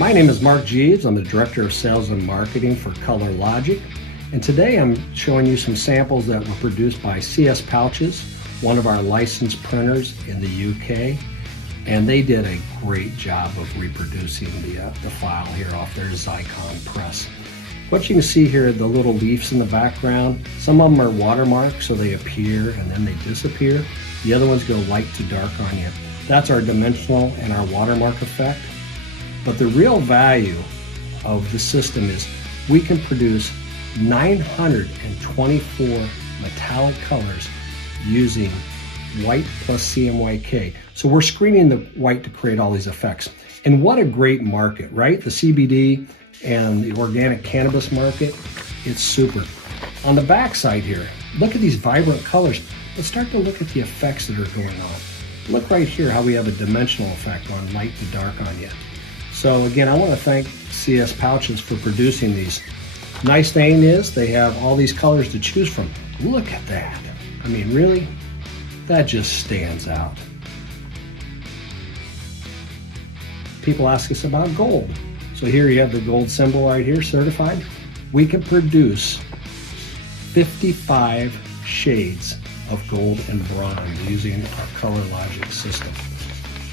My name is Mark Jeeves. I'm the Director of Sales and Marketing for Color Logic. And today I'm showing you some samples that were produced by CS Pouches, one of our licensed printers in the UK. And they did a great job of reproducing the file here off their Xeikon press. What you can see here are the little leaves in the background. Some of them are watermarked, so they appear and then they disappear. The other ones go light to dark on you. That's our dimensional and our watermark effect. But the real value of the system is we can produce 924 metallic colors using white plus CMYK. So we're screening the white to create all these effects. And what a great market, right? The CBD and the organic cannabis market, it's super. On the back side here, look at these vibrant colors. Let's start to look at the effects that are going on. Look right here how we have a dimensional effect on light to dark on you. So again, I want to thank CS Pouches for producing these. Nice thing is they have all these colors to choose from. Look at that. I mean, really, that just stands out. People ask us about gold. So here you have the gold symbol right here, certified. We can produce 55 shades of gold and bronze using our Color Logic system.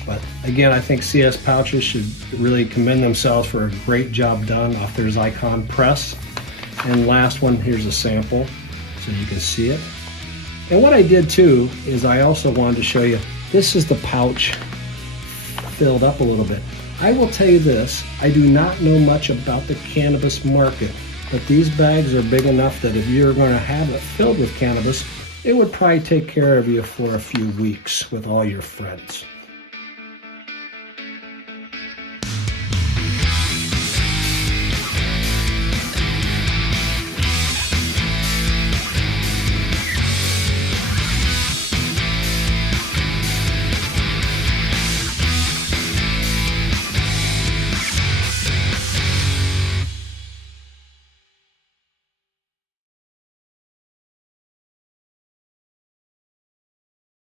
But again, I think CS Pouches should really commend themselves for a great job done off their Xeikon press. And last one, here's a sample so you can see it. And what I did too is I also wanted to show you, this is the pouch filled up a little bit. I will tell you this, I do not know much about the cannabis market, but these bags are big enough that if you're going to have it filled with cannabis, it would probably take care of you for a few weeks with all your friends.